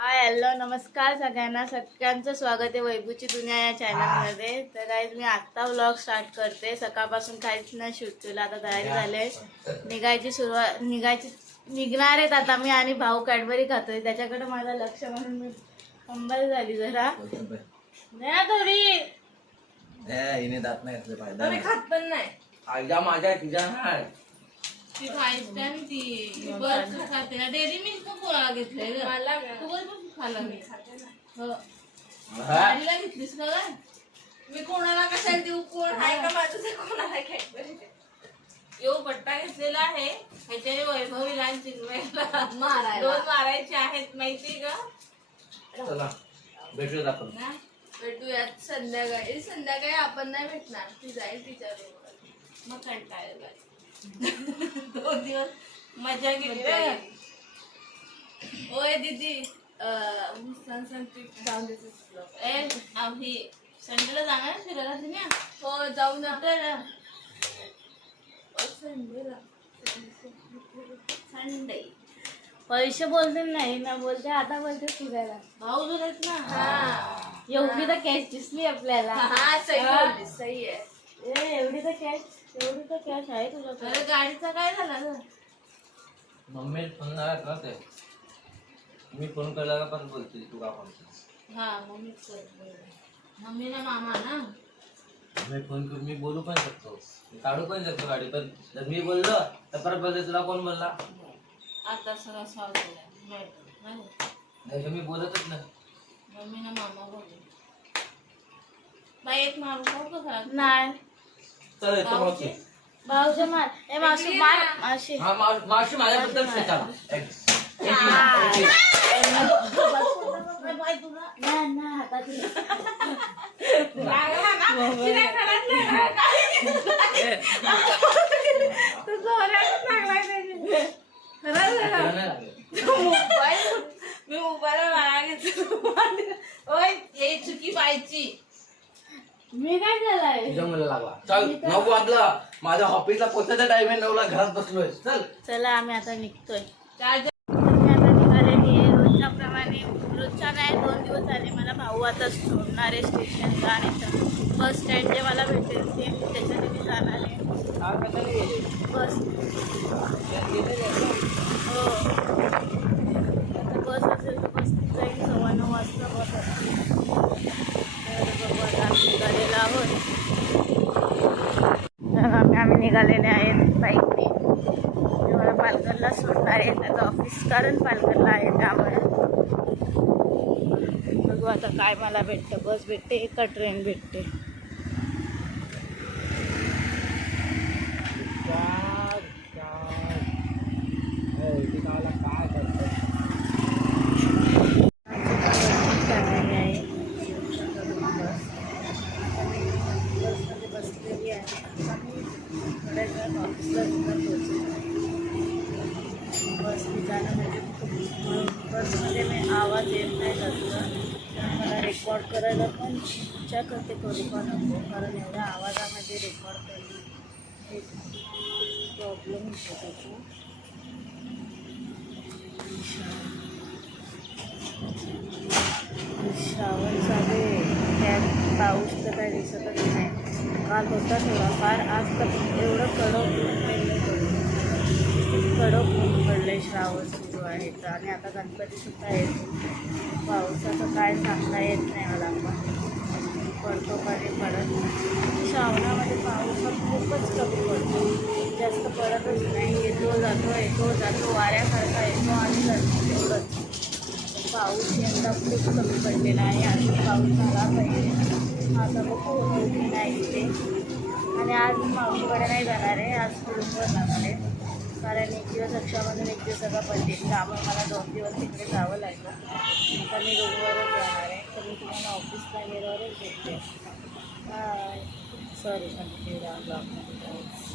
Hi hello नमस्कार सगळ्यांचं स्वागत आहे वैभूची दुनिया या चॅनलमध्ये. तर आज मी आत्ता व्लॉग स्टार्ट करते. सकाळपासून काहीच नाही शूट केलं. आता तयारी झाले, निघणार आहेत आता मी आणि भाऊ कॅडबरी खातोय. त्याच्याकडे माझं लक्ष म्हणून मी कंबल झाली जरा नाही थोडी हिने दात नाही घातले पाहिजे. खात पण नाही आजा माझ्या तुझ्या नाही ती खायची आणि ती बस खाते ना. डेअरी मिल्क कोणाला घेतलंय ग? मला तू पण खाल्ला मी हो गाडीला घेतलीस का ग? मी कोणाला कशाला देऊ? कोण आहे का माझं ते कोणाला घ्यायचं? यो पट्टा घेतलेला आहे. ह्याच्याने वैभवीला आणि चिन्मयला दोन मारायचे आहेत माहिती का? चला भेटूयात आपण. भेटूयात संध्याकाळी आपण नाही भेटणार. ती जाईल तिच्याबरोबर. मग कंटाळेल 2 दिवस मजा केली. ओय दीदी संडेला जाणार फिरायला तुम्ही? हो जाऊ ना. संडे पैसे बोलते नाही ना बोलते आता बोलते फिरायला. भाऊ जुळत ना. हा एवढी तर कॅश दिसली आपल्याला. हा सही आहे. एवढी तर कॅश आहे तुझ्याकडे. गाडीचा काय झाला ग? मम्मी फोन करते. मी फोन केला का पण बोलते तू का फोन. हा मम्मीच करते. मम्मी ना मामा ना. मी फोन करून मी बोलू पण शकतो, मी काढू पण शकतो गाडी. पण जर मी बोललो तर परत बोलते तुला कोण बोलला. आता सगळं सॉल्व केलं नाही मी बोलतच नाही. मम्मी ना मामा बोलले बाई एक मारू का नाही. चल येतो मावशी. भाऊचे मार ए मावशी मार मावशी. हा मावशी माझ्याबद्दल चला. मी मोबाईल मारा घेतला. हे चुकी पाहिजे. मी काय झालाय तुझ्या मुलं लागला. चल 9 वाजला. माझ्या ऑफिसला पोहोचायचा टाइम आहे. 9 ला घरात बसलोय. चल चला आम्ही आता निघतोय. मी आता निघालेली आहे रोजच्याप्रमाणे. रोजच्या काय 2 दिवस झाले. मला भाऊ आता सोडणार आहे स्टेशनला आणि बस स्टँड जे मला भेटेल ते त्याच्याने मी जाणार आहे. बस हो आता बस असेल तर बस जाईल. 9:15 वाजता बस असेल. निघालेला आहोत. तर आम्ही निघालेले आहेत बाईकने. मला पालघरला सोडणार आहे त्याचं ऑफिस, कारण पालघरला आहे त्यामुळे. बघू आता काय मला भेटतं. बस भेटते का ट्रेन भेटते. बसमध्ये मी आवाज येत नाही जास्त. मला रेकॉर्ड करायला पण इच्छा करते करू पण नको, कारण एवढ्या आवाजामध्ये रेकॉर्ड करणं एक प्रॉब्लेम होतो त्याचा. श्रावण चालू आहे. त्यात पाऊस तर काही दिसतच नाही. काल होता थोडाफार, आज तर एवढं कडक ऊन पडलंय. श्रावण सुरू आहे तर आणि आता गणपतीसुद्धा येतो. पावसाचं काय सांगता येत नाही मला. पण पडतो कधी पडत नाही. श्रावणामध्ये पाऊस हा खूपच कमी पडतो. जास्त पडतच नाही. येतो जातो वाऱ्यासारखा येतो आणि जातो तेवढंच. पाऊस यंदा खूप कमी पडलेला आहे. अजून पाऊस झाला पाहिजे. आता बघू होतो की नाही इथे. आणि आज मावशीकडे नाही जाणार आहे. आज कुटुंबर जाणार आहे, कारण एक दिवस रक्षाबंधन एक दिवस सगळं पडले. त्यामुळे मला 2 दिवस तिकडे जावं लागलं. आता मी रूमवरच जाणार आहे. तर मी तुम्हाला ऑफिसला गेल्यावरच भेटते. सॉरी कंटिन्यू ब्लॉगमध्ये.